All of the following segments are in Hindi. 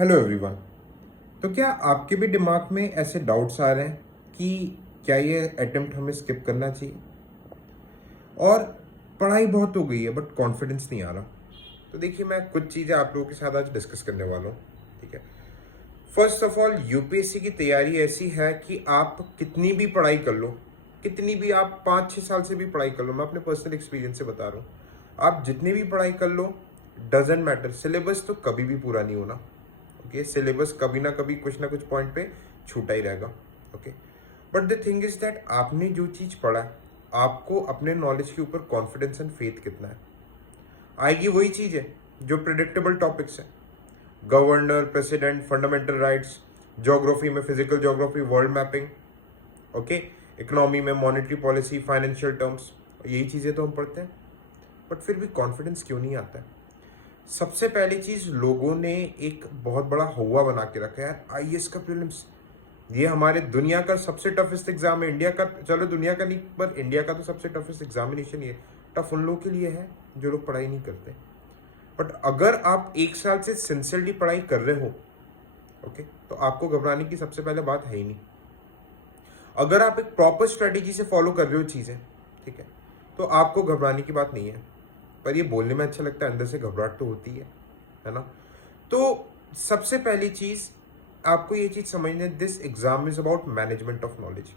Hello everyone. तो क्या आपके भी दिमाग में ऐसे डाउट्स आ रहे हैं कि क्या ये अटेम्प्ट हमें स्किप करना चाहिए, और पढ़ाई बहुत हो गई है बट कॉन्फिडेंस नहीं आ रहा। तो देखिए, मैं कुछ चीज़ें आप लोगों के साथ आज डिस्कस करने वाला हूँ। ठीक है। फर्स्ट ऑफ ऑल, यूपीएससी की तैयारी ऐसी है कि आप कितनी भी पढ़ाई कर लो, कितनी भी आप 5-6 साल से भी पढ़ाई कर लो, मैं अपने पर्सनल एक्सपीरियंस से बता रहा हूँ, आप जितनी भी पढ़ाई कर लो, डजेंट मैटर, सिलेबस तो कभी भी पूरा नहीं होना। ओके, सिलेबस कभी ना कुछ पॉइंट पे छूटा ही रहेगा। Okay, but the thing is that आपने जो चीज़ पढ़ा है, आपको अपने नॉलेज के ऊपर कॉन्फिडेंस एंड फेथ कितना है। आएगी वही चीज़ है जो प्रिडिक्टेबल टॉपिक्स है, governor, president, fundamental rights, geography में physical geography, world mapping, okay, economy में मॉनेटरी पॉलिसी, फाइनेंशियल टर्म्स, यही चीज़ें तो हम पढ़ते हैं, बट फिर भी कॉन्फिडेंस क्यों नहीं आता है। सबसे पहली चीज, लोगों ने एक बहुत बड़ा हवा बना के रखा है, आईएएस का प्रीलिम्स। ये हमारे दुनिया का सबसे टफेस्ट एग्जाम है, इंडिया का, चलो दुनिया का नहीं पर इंडिया का तो सबसे टफेस्ट एग्जामिनेशन ये। टफ उन लोगों के लिए है जो लोग पढ़ाई नहीं करते, बट अगर आप 1 साल से सिंसियरली पढ़ाई कर रहे हो, ओके, तो आपको घबराने की सबसे पहले बात है ही नहीं। अगर आप एक प्रॉपर स्ट्रेटेजी से फॉलो कर रहे हो चीजें, ठीक है, तो आपको घबराने की बात नहीं है। पर ये बोलने में अच्छा लगता है, अंदर से घबराहट तो होती है ना। तो सबसे पहली चीज, आपको ये चीज समझना है, this exam is about management of knowledge.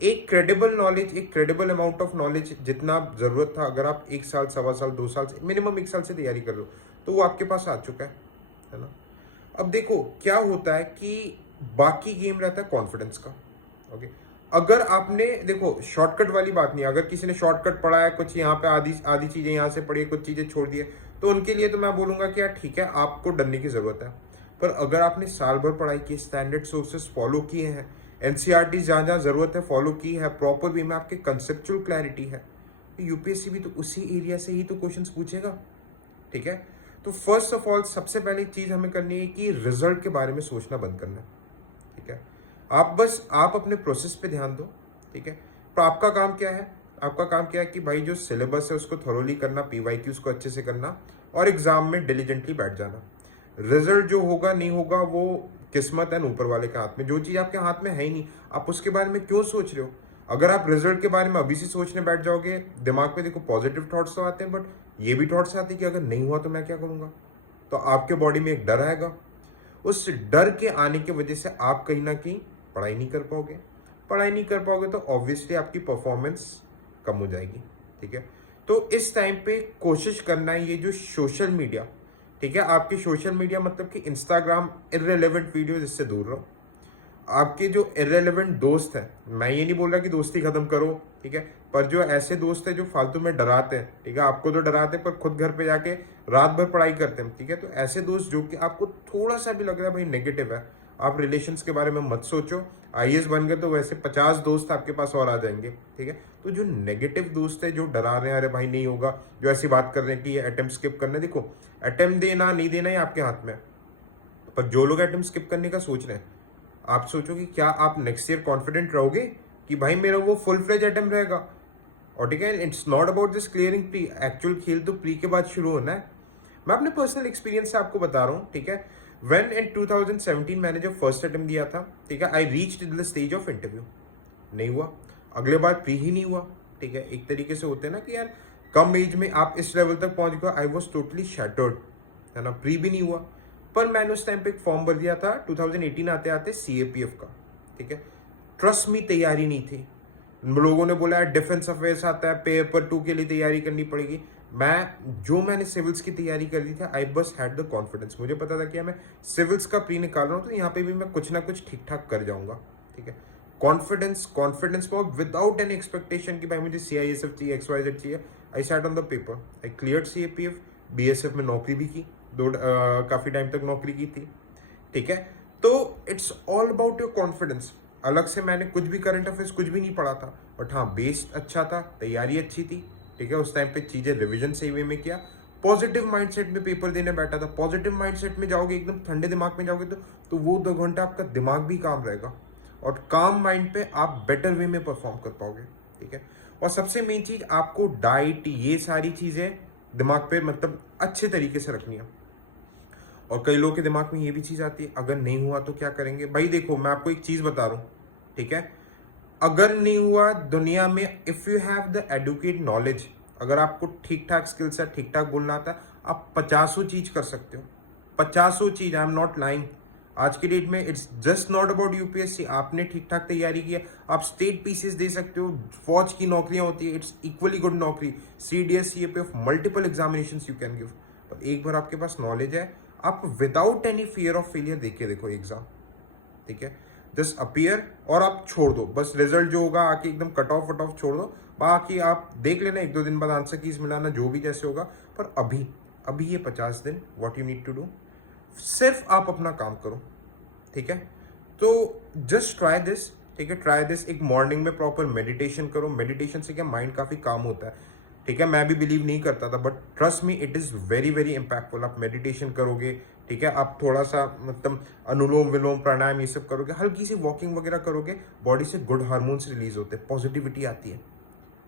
एक क्रेडिबल नॉलेज, एक क्रेडिबल अमाउंट ऑफ नॉलेज जितना जरूरत था, अगर आप 1 साल, 1.25 साल, 2 साल से, मिनिमम 1 साल से तैयारी कर रहे हो, तो वो आपके पास आ चुका है ना। अब देखो क्या होता है कि बाकी गेम रहता है कॉन्फिडेंस का। ओके, अगर आपने, देखो शॉर्टकट वाली बात नहीं, अगर किसी ने शॉर्टकट पढ़ा है, कुछ यहाँ पे आधी आधी चीजें यहाँ से पढ़ी, कुछ चीजें छोड़ दी है, तो उनके लिए तो मैं बोलूंगा कि यार ठीक है, आपको डरने की जरूरत है। पर अगर आपने साल भर पढ़ाई की, स्टैंडर्ड सोर्सेस फॉलो किए हैं, एनसीईआरटी जहाँ जहाँ जरूरत है फॉलो की है, प्रॉपर वे में आपके कंसेप्चुअल क्लैरिटी है, तो यूपीएससी भी तो उसी एरिया से ही तो क्वेश्चंस पूछेगा। ठीक है। तो फर्स्ट ऑफ ऑल, सबसे पहली चीज हमें करनी है कि रिजल्ट के बारे में सोचना बंद करना है। ठीक है। आप अपने प्रोसेस पे ध्यान दो। ठीक है। तो आपका काम क्या है, आपका काम क्या है कि भाई जो सिलेबस है उसको थोरोली करना, पीवाईक्यूज को अच्छे से करना, और एग्जाम में डिलीजेंटली बैठ जाना। रिजल्ट जो होगा नहीं होगा वो किस्मत है ऊपर वाले के हाथ में। जो चीज आपके हाथ में है ही नहीं, आप उसके बारे में क्यों सोच रहे हो। अगर आप रिजल्ट के बारे में अभी से सोचने बैठ जाओगे, दिमाग में देखो पॉजिटिव थॉट्स तो आते हैं, बट ये भी थॉट्स आते हैं कि अगर नहीं हुआ तो मैं क्या करूंगा। तो आपके बॉडी में एक डर आएगा। उस डर के आने की वजह से आप कहीं ना कहीं पढ़ाई नहीं कर पाओगे। पढ़ाई नहीं कर पाओगे तो ऑब्वियसली आपकी परफॉर्मेंस कम हो जाएगी। ठीक है। तो इस टाइम पे कोशिश करना है, ये जो सोशल मीडिया, ठीक है, आपकी सोशल मीडिया मतलब कि इंस्टाग्राम, इररिलेवेंट वीडियो, इससे दूर रहो। आपके जो इररिलेवेंट दोस्त हैं, मैं ये नहीं बोल रहा कि दोस्ती खत्म करो, ठीक है, पर जो ऐसे दोस्त हैं जो फालतू में डराते हैं, ठीक है, आपको तो डराते हैं पर खुद घर पे जाके रात भर पढ़ाई करते हैं, ठीक है, तो ऐसे दोस्त जो कि आपको थोड़ा सा भी लग रहा है भाई नेगेटिव है, आप रिलेशंस के बारे में मत सोचो। आईएएस बन गए तो वैसे 50 दोस्त आपके पास और आ जाएंगे। ठीक है। तो जो नेगेटिव दोस्त है, जो डरा रहे हैं, अरे भाई नहीं होगा, जो ऐसी बात कर रहे हैं कि ये अटेम्प्ट स्किप करना, देखो अटेम्प्ट देना नहीं देना ही आपके हाथ में है। पर जो लोग अटेम्प्ट स्किप करने का सोच रहे हैं, आप सोचो कि क्या आप नेक्स्ट ईयर कॉन्फिडेंट रहोगे कि भाई मेरा वो फुल फ्लेज अटेम्प्ट रहेगा। और ठीक है, it's not about this clearing pre, actual खेल तो प्री के बाद शुरू होना है। मैं अपने पर्सनल एक्सपीरियंस से आपको बता रहा हूँ। ठीक है। व्हेन इन 2017 मैंने जब फर्स्ट अटेम्प्ट दिया था, ठीक है, I reached the stage of interview, नहीं हुआ। अगले बार प्री ही नहीं हुआ। ठीक है। एक तरीके से होते हैं ना कि यार कम एज में आप इस लेवल तक पहुंच गए, आई वॉज टोटली शैटर्ड, है ना, प्री भी नहीं हुआ। पर मैंने उस टाइम पे एक फॉर्म भर दिया था 2018 आते आते सीएपीएफ का। ठीक है। ट्रस्ट मी, तैयारी नहीं थी। लोगों ने बोला डिफेंस अफेयर्स आता है, पेपर 2 के लिए तैयारी करनी पड़ेगी। मैंने सिविल्स की तैयारी कर दी थी, आई बस हैड द कॉन्फिडेंस, मुझे पता था कि मैं सिविल्स का प्री निकाल रहा हूँ, तो यहाँ पे भी मैं कुछ ना कुछ ठीक ठाक कर जाऊंगा। ठीक है। Confidence for without any expectation कि भाई मुझे सीआईएसएफ चाहिए, XYZ चाहिए। I sat on the paper, I cleared CAPF, BSF में नौकरी भी की, काफी टाइम तक नौकरी की थी। ठीक है। तो it's all about your confidence. अलग से मैंने कुछ भी करंट अफेयर्स कुछ भी नहीं पढ़ा था, बट हाँ बेस अच्छा था, तैयारी अच्छी थी। ठीक है। उस टाइम पे चीजें रिवीजन सही वे में किया, पॉजिटिव माइंडसेट में पेपर देने बैठा था। पॉजिटिव माइंडसेट में जाओगे, एकदम ठंडे दिमाग में जाओगे, तो वो 2 घंटा आपका दिमाग भी काम रहेगा, और काम माइंड पे आप बेटर वे में परफॉर्म कर पाओगे। ठीक है। और सबसे मेन चीज, आपको डाइट, ये सारी चीजें दिमाग पे मतलब अच्छे तरीके से रखनी है। और कई लोगों के दिमाग में ये भी चीज़ आती है, अगर नहीं हुआ तो क्या करेंगे। भाई देखो, मैं आपको एक चीज़ बता रहा हूँ, ठीक है, अगर नहीं हुआ दुनिया में, if you have the educate knowledge, अगर आपको ठीक ठाक स्किल्स है, ठीक ठाक बोलना आता है, आप 50 चीज कर सकते हो, 50 चीज। I am not lying. आज की डेट में it's just not about UPSC. आपने ठीक ठाक तैयारी किया, आप स्टेट पीसीएस दे सकते हो, फौज की नौकरियां होती है, इट्स इक्वली गुड नौकरी, CDS CAPF, multiple examination you can give. तो एक बार आपके पास नॉलेज है, आप without any fear of failure देके देखो एग्जाम, ठीक है। जस्ट अपीयर और आप छोड़ दो, बस रिजल्ट जो होगा आके एकदम कट ऑफ वट ऑफ छोड़ दो, बाकी आप देख लेना, 1-2 दिन बाद आंसर कीज मिलाना, जो भी जैसे होगा। पर अभी अभी ये 50 दिन what you need to do, सिर्फ आप अपना काम करो, ठीक है। तो जस्ट ट्राई दिस, ठीक है, ट्राई दिस। एक मॉर्निंग में प्रॉपर मेडिटेशन करो, मेडिटेशन से क्या माइंड काफी काम होता है, ठीक है। मैं भी बिलीव नहीं करता था, but trust me, it is very very impactful. आप मेडिटेशन करोगे, ठीक है, आप थोड़ा सा मतलब अनुलोम विलोम प्राणायाम ये सब करोगे, हल्की सी वॉकिंग वगैरह करोगे, बॉडी से गुड हार्मोन्स रिलीज होते हैं, पॉजिटिविटी आती है,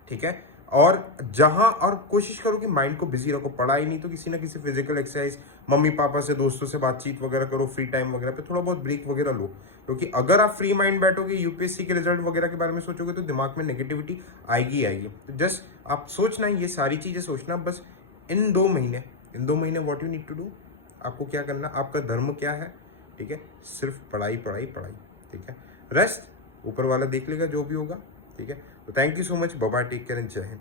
ठीक है। और जहां, और कोशिश करो कि माइंड को बिजी रखो, पढ़ाई नहीं तो किसी ना किसी फिजिकल एक्सरसाइज, मम्मी पापा से, दोस्तों से बातचीत वगैरह करो, फ्री टाइम वगैरह पे थोड़ा बहुत ब्रेक वगैरह लो। क्योंकि अगर आप फ्री माइंड बैठोगे, यूपीएससी के रिजल्ट वगैरह के बारे में सोचोगे, तो दिमाग में नेगेटिविटी आएगी आएगी। तो जस्ट आप सोचना, ये सारी चीजें सोचना, बस इन 2 महीने what you need to do, आपको क्या करना, आपका धर्म क्या है, ठीक है, सिर्फ पढ़ाई पढ़ाई पढ़ाई, ठीक है। रेस्ट ऊपर वाला देख लेगा जो भी होगा, ठीक है। तो thank you so much, bye bye, take care and जय हिंद।